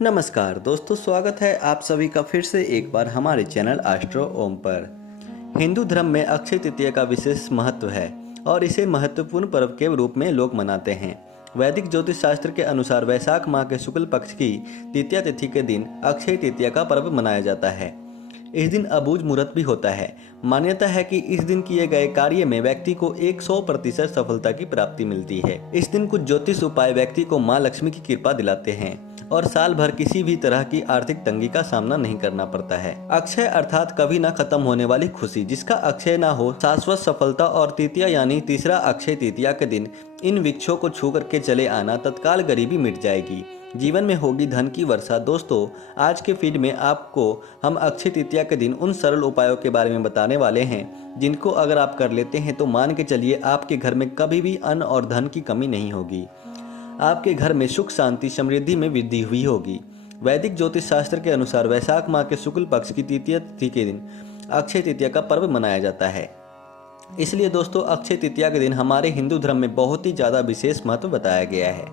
नमस्कार दोस्तों, स्वागत है आप सभी का फिर से एक बार हमारे चैनल एस्ट्रो ओम पर। हिंदू धर्म में अक्षय तृतीया का विशेष महत्व है और इसे महत्वपूर्ण पर्व के रूप में लोग मनाते हैं। वैदिक ज्योतिष शास्त्र के अनुसार वैशाख माह के शुक्ल पक्ष की तृतीया तिथि के दिन अक्षय तृतीया का पर्व मनाया जाता है। इस दिन अबूझ मुहूर्त भी होता है। मान्यता है कि इस दिन किए गए कार्य में व्यक्ति को 100% सफलता की प्राप्ति मिलती है। इस दिन कुछ ज्योतिष उपाय व्यक्ति को मां लक्ष्मी की कृपा दिलाते हैं और साल भर किसी भी तरह की आर्थिक तंगी का सामना नहीं करना पड़ता है। अक्षय अर्थात कभी न खत्म होने वाली खुशी, जिसका अक्षय न हो, शाश्वत सफलता। और तृतीया यानी तीसरा अक्षय तृतीया के दिन इन वृक्षों को छू करके चले आना, तत्काल गरीबी मिट जाएगी, जीवन में होगी धन की वर्षा। दोस्तों, आज के फीड में आपको हम अक्षय तृतीया के दिन उन सरल उपायों के बारे में बताने वाले हैं जिनको अगर आप कर लेते हैं तो मान के चलिए आपके घर में कभी भी अन्न और धन की कमी नहीं होगी। आपके घर में सुख शांति समृद्धि में वृद्धि हुई होगी। वैदिक ज्योतिष शास्त्र के अनुसार वैशाख माह के शुक्ल पक्ष की तृतीया तिथि के दिन अक्षय तृतीया का पर्व मनाया जाता है। इसलिए दोस्तों, अक्षय तृतीया के दिन हमारे हिंदू धर्म में बहुत ही ज़्यादा विशेष महत्व बताया गया है।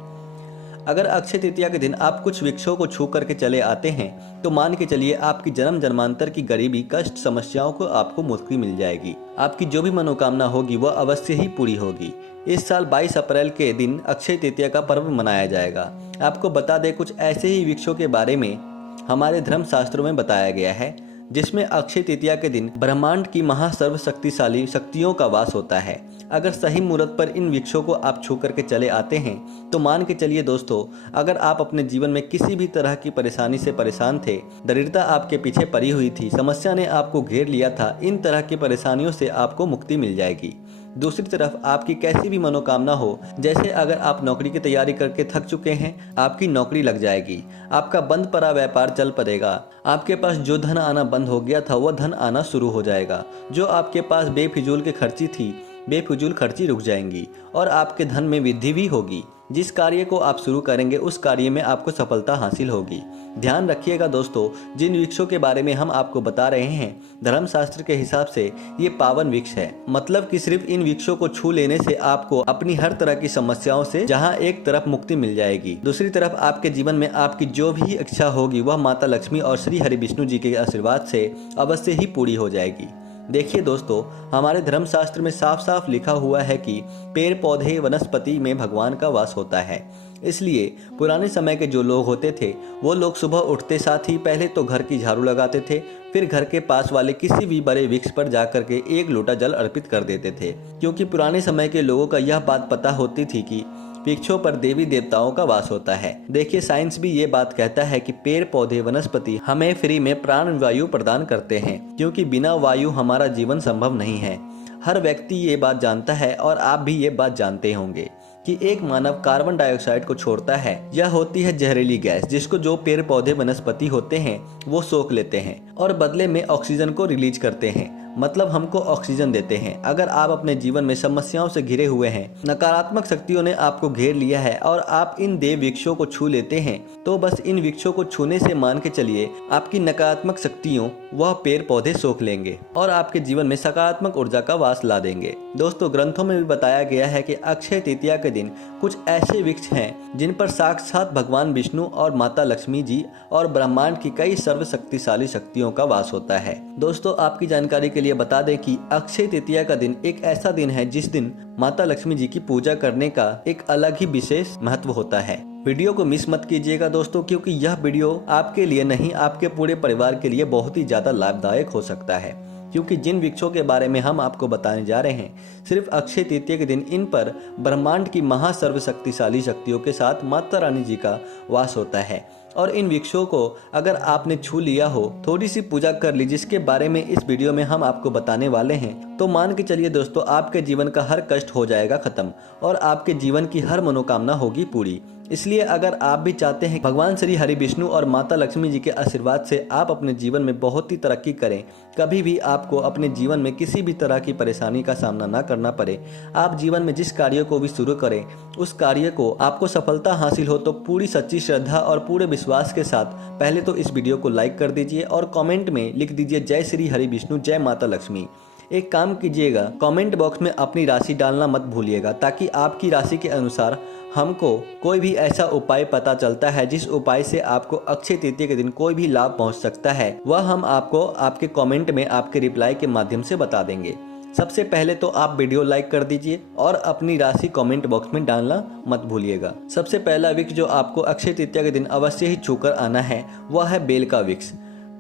अगर अक्षय तृतीया के दिन आप कुछ वृक्षों को छू करके चले आते हैं तो मान के चलिए आपकी जन्म जन्मांतर की गरीबी, कष्ट, समस्याओं को आपको मुक्ति मिल जाएगी। आपकी जो भी मनोकामना होगी वह अवश्य ही पूरी होगी। इस साल 22 अप्रैल के दिन अक्षय तृतीया का पर्व मनाया जाएगा। आपको बता दें, कुछ ऐसे ही वृक्षों के बारे में हमारे धर्म शास्त्रों में बताया गया है जिसमें अक्षय तृतीया के दिन ब्रह्मांड की महासर्वशक्तिशाली शक्तियों का वास होता है। अगर सही मुहूर्त पर इन वृक्षों को आप छू करके चले आते हैं तो मान के चलिए दोस्तों, अगर आप अपने जीवन में किसी भी तरह की परेशानी से परेशान थे, दरिद्रता आपके पीछे पड़ी हुई थी, समस्या ने आपको घेर लिया था, इन तरह की परेशानियों से आपको मुक्ति मिल जाएगी। दूसरी तरफ आपकी कैसी भी मनोकामना हो, जैसे अगर आप नौकरी की तैयारी करके थक चुके हैं, आपकी नौकरी लग जाएगी, आपका बंद पड़ा व्यापार चल पड़ेगा, आपके पास जो धन आना बंद हो गया था वह धन आना शुरू हो जाएगा, जो आपके पास बेफिजूल की खर्ची थी, बेफिजूल खर्ची रुक जाएंगी और आपके धन में वृद्धि भी होगी। जिस कार्य को आप शुरू करेंगे उस कार्य में आपको सफलता हासिल होगी। ध्यान रखिएगा दोस्तों, जिन वृक्षों के बारे में हम आपको बता रहे हैं, धर्मशास्त्र के हिसाब से ये पावन वृक्ष है। मतलब कि सिर्फ इन वृक्षों को छू लेने से आपको अपनी हर तरह की समस्याओं से जहां एक तरफ मुक्ति मिल जाएगी, दूसरी तरफ आपके जीवन में आपकी जो भी इच्छा होगी वह माता लक्ष्मी और श्री हरि विष्णु जी के आशीर्वाद से अवश्य ही पूरी हो जाएगी। देखिए दोस्तों, हमारे धर्मशास्त्र में साफ साफ लिखा हुआ है कि पेड़ पौधे वनस्पति में भगवान का वास होता है। इसलिए पुराने समय के जो लोग होते थे वो लोग सुबह उठते साथ ही पहले तो घर की झाड़ू लगाते थे, फिर घर के पास वाले किसी भी बड़े वृक्ष पर जाकर के एक लोटा जल अर्पित कर देते थे, क्योंकि पुराने समय के लोगों का यह बात पता होती थी कि वृक्षों पर देवी देवताओं का वास होता है। देखिए, साइंस भी ये बात कहता है कि पेड़ पौधे वनस्पति हमें फ्री में प्राण वायु प्रदान करते हैं, क्योंकि बिना वायु हमारा जीवन संभव नहीं है। हर व्यक्ति ये बात जानता है और आप भी ये बात जानते होंगे कि एक मानव कार्बन डाइऑक्साइड को छोड़ता है। यह होती है जहरीली गैस, जिसको जो पेड़ पौधे वनस्पति होते हैं वो सोख लेते हैं और बदले में ऑक्सीजन को रिलीज करते हैं, मतलब हमको ऑक्सीजन देते हैं। अगर आप अपने जीवन में समस्याओं से घिरे हुए हैं, नकारात्मक शक्तियों ने आपको घेर लिया है और आप इन देव वृक्षों को छू लेते हैं, तो बस इन वृक्षों को छूने से मान के चलिए आपकी नकारात्मक शक्तियों वह पेड़ पौधे सोख लेंगे और आपके जीवन में सकारात्मक ऊर्जा का वास ला देंगे। दोस्तों, ग्रंथों में भी बताया गया है कि अक्षय तृतीया के दिन कुछ ऐसे वृक्ष हैं जिन पर साक्षात भगवान विष्णु और माता लक्ष्मी जी और ब्रह्मांड की कई सर्वशक्तिशाली शक्तियों का वास होता है। दोस्तों, आपकी जानकारी के लिए बता दें कि अक्षय तृतीया का दिन एक ऐसा दिन है जिस दिन माता लक्ष्मी जी की पूजा करने का एक अलग ही विशेष महत्व होता है। वीडियो को मिस मत कीजिएगा दोस्तों, क्योंकि यह वीडियो आपके लिए नहीं, आपके पूरे परिवार के लिए बहुत ही ज्यादा लाभदायक हो सकता है। क्योंकि जिन वृक्षों के बारे में हम आपको बताने जा रहे हैं, सिर्फ अक्षय तृतीया के दिन इन पर ब्रह्मांड की महासर्वशक्तिशाली शक्तियों के साथ माता रानी जी का वास होता है। और इन वृक्षों को अगर आपने छू लिया हो, थोड़ी सी पूजा कर ली, जिसके बारे में इस वीडियो में हम आपको बताने वाले हैं, तो मान के चलिए दोस्तों, आपके जीवन का हर कष्ट हो जाएगा खत्म और आपके जीवन की हर मनोकामना होगी पूरी। इसलिए अगर आप भी चाहते हैं भगवान श्री हरि विष्णु और माता लक्ष्मी जी के आशीर्वाद से आप अपने जीवन में बहुत ही तरक्की करें, कभी भी आपको अपने जीवन में किसी भी तरह की परेशानी का सामना ना करना पड़े, आप जीवन में जिस कार्य को भी शुरू करें उस कार्य को आपको सफलता हासिल हो, तो पूरी सच्ची श्रद्धा और पूरे विश्वास के साथ पहले तो इस वीडियो को लाइक कर दीजिए और कमेंट में लिख दीजिए जय श्री हरि विष्णु, जय माता लक्ष्मी। एक काम कीजिएगा, कमेंट बॉक्स में अपनी राशि डालना मत भूलिएगा, ताकि आपकी राशि के अनुसार हमको कोई भी ऐसा उपाय पता चलता है जिस उपाय से आपको अक्षय तृतीया के दिन कोई भी लाभ पहुंच सकता है, वह हम आपको आपके कमेंट में आपके रिप्लाई के माध्यम से बता देंगे। सबसे पहले तो आप वीडियो लाइक कर दीजिए और अपनी राशि कमेंट बॉक्स में डालना मत भूलिएगा। सबसे पहला वृक्ष जो आपको अक्षय तृतीया के दिन अवश्य ही छूकर आना है वह है बेल का वृक्ष।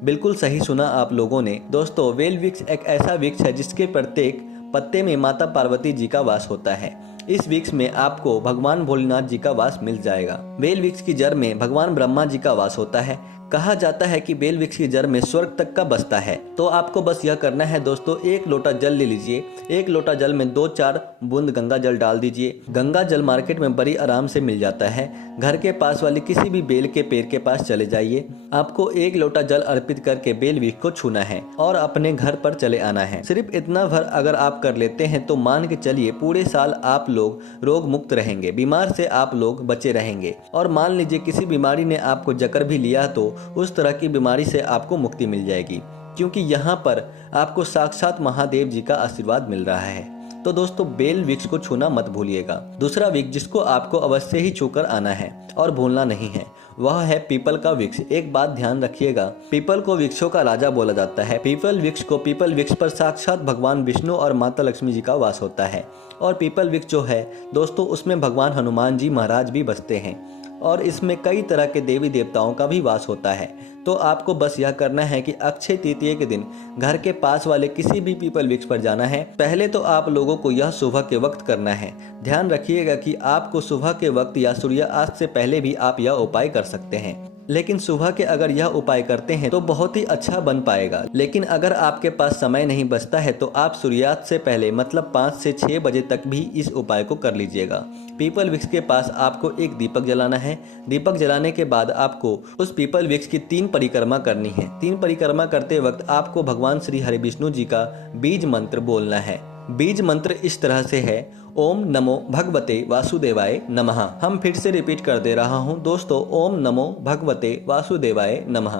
बिल्कुल सही सुना आप लोगों ने। दोस्तों, बेल वृक्ष एक ऐसा वृक्ष है जिसके प्रत्येक पत्ते में माता पार्वती जी का वास होता है। इस वृक्ष में आपको भगवान भोलेनाथ जी का वास मिल जाएगा। बेल वृक्ष की जड़ में भगवान ब्रह्मा जी का वास होता है। कहा जाता है कि बेल वृक्ष की जड़ में स्वर्ग तक का बसता है। तो आपको बस यह करना है दोस्तों, एक लोटा जल ले लीजिए। एक लोटा जल में 2-4 बूंद गंगा जल डाल दीजिए। गंगा जल मार्केट में बड़ी आराम से मिल जाता है। घर के पास वाले किसी भी बेल के पेड़ के पास चले जाइए। आपको एक लोटा जल अर्पित करके बेल वृक्ष को छूना है और अपने घर पर चले आना है। सिर्फ इतना भर अगर आप कर लेते हैं तो मान के चलिए पूरे साल आप लोग रोग मुक्त रहेंगे, बीमार से आप लोग बचे रहेंगे। और मान लीजिए किसी बीमारी ने आपको जकड़ भी लिया तो उस तरह की बीमारी से आपको मुक्ति मिल जाएगी, क्योंकि यहाँ पर आपको साक्षात महादेव जी का आशीर्वाद मिल रहा है। तो दोस्तों, बेल वृक्ष को छूना मत भूलिएगा। दूसरा वृक्ष जिसको आपको अवश्य ही छूकर आना है और भूलना नहीं है वह है पीपल का वृक्ष। एक बात ध्यान रखिएगा, पीपल को वृक्षों का राजा बोला जाता है। पीपल वृक्ष पर साक्षात भगवान विष्णु और माता लक्ष्मी जी का वास होता है। और पीपल वृक्ष जो है दोस्तों, उसमें भगवान हनुमान जी महाराज भी बसते हैं और इसमें कई तरह के देवी देवताओं का भी वास होता है। तो आपको बस यह करना है कि अक्षय तृतीया के दिन घर के पास वाले किसी भी पीपल वृक्ष पर जाना है। पहले तो आप लोगों को यह सुबह के वक्त करना है। ध्यान रखिएगा कि आपको सुबह के वक्त या सूर्यास्त से पहले भी आप यह उपाय कर सकते हैं, लेकिन सुबह के अगर यह उपाय करते हैं तो बहुत ही अच्छा बन पाएगा। लेकिन अगर आपके पास समय नहीं बचता है तो आप सूर्यास्त से पहले मतलब 5 से 6 बजे तक भी इस उपाय को कर लीजिएगा। पीपल वृक्ष के पास आपको एक दीपक जलाना है। दीपक जलाने के बाद आपको उस पीपल वृक्ष की 3 परिक्रमा करनी है। 3 परिक्रमा करते वक्त आपको भगवान श्री हरि विष्णु जी का बीज मंत्र बोलना है। बीज मंत्र इस तरह से है, ओम नमो भगवते वासुदेवाय नमः। हम फिर से रिपीट कर दे रहा हूँ दोस्तों, ओम नमो भगवते वासुदेवाय नमः।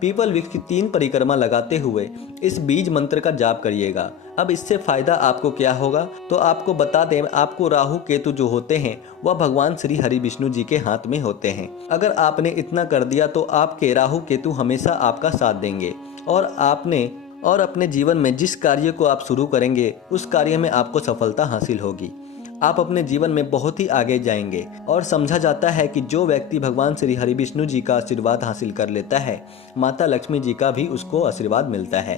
पीपल वृक्ष की 3 परिक्रमा लगाते हुए इस बीज मंत्र का जाप करिएगा। अब इससे फायदा आपको क्या होगा तो आपको बता दें, आपको राहु केतु जो होते हैं वह भगवान श्री हरि विष्णु जी के हाथ में होते हैं। अगर आपने इतना कर दिया तो आपके राहु केतु हमेशा आपका साथ देंगे और अपने जीवन में जिस कार्य को आप शुरू करेंगे उस कार्य में आपको सफलता हासिल होगी। आप अपने जीवन में बहुत ही आगे जाएंगे। और समझा जाता है कि जो व्यक्ति भगवान श्री हरि विष्णु जी का आशीर्वाद हासिल कर लेता है, माता लक्ष्मी जी का भी उसको आशीर्वाद मिलता है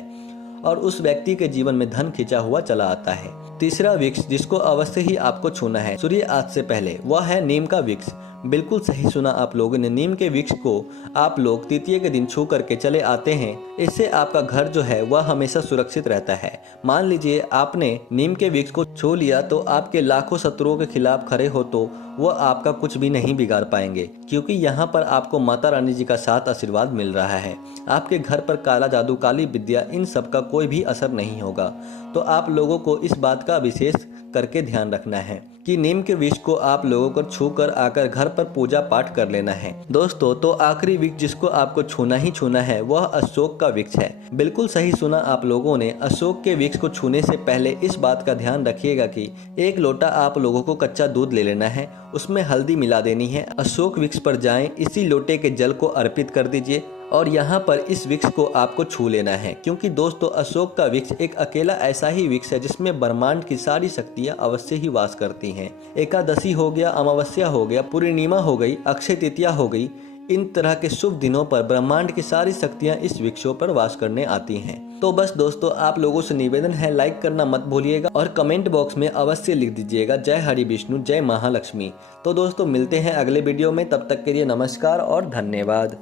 और उस व्यक्ति के जीवन में धन खिंचा हुआ चला आता है। तीसरा वृक्ष जिसको अवश्य ही आपको छूना है सूर्यास्त से पहले, वह है नीम का वृक्ष। बिल्कुल सही सुना आप लोगों ने। नीम के वृक्ष को आप लोग तृतीया के दिन छू करके चले आते हैं। इससे आपका घर जो है वह हमेशा सुरक्षित रहता है। मान लीजिए आपने नीम के वृक्ष को छू लिया तो आपके लाखों शत्रुओं के खिलाफ खड़े हो तो वह आपका कुछ भी नहीं बिगाड़ पाएंगे, क्योंकि यहाँ पर आपको माता रानी जी का साथ आशीर्वाद मिल रहा है। आपके घर पर काला जादू, काली विद्या, इन सब का कोई भी असर नहीं होगा। तो आप लोगों को इस बात का विशेष करके ध्यान रखना है कि नीम के वृक्ष को आप लोगों को छू कर आकर घर पर पूजा पाठ कर लेना है। दोस्तों, तो आखिरी वृक्ष जिसको आपको छूना ही छूना है वह अशोक का वृक्ष है। बिल्कुल सही सुना आप लोगों ने। अशोक के वृक्ष को छूने से पहले इस बात का ध्यान रखिएगा कि 1 लोटा आप लोगों को कच्चा दूध ले लेना है, उसमें हल्दी मिला देनी है। अशोक वृक्ष पर जाएं, इसी लोटे के जल को अर्पित कर दीजिए और यहाँ पर इस वृक्ष को आपको छू लेना है, क्योंकि दोस्तों अशोक का वृक्ष एक अकेला ऐसा ही वृक्ष है जिसमें ब्रह्मांड की सारी शक्तियाँ अवश्य ही वास करती हैं। एकादशी हो गया, अमावस्या हो गया, पूर्णिमा हो गई, अक्षय तृतीया हो गई, इन तरह के शुभ दिनों पर ब्रह्मांड की सारी शक्तियाँ इस वृक्षों पर वास करने आती हैं। तो बस दोस्तों, आप लोगों से निवेदन है, लाइक करना मत भूलिएगा और कमेंट बॉक्स में अवश्य लिख दीजिएगा जय हरि विष्णु, जय महालक्ष्मी। तो दोस्तों मिलते हैं अगले वीडियो में, तब तक के लिए नमस्कार और धन्यवाद।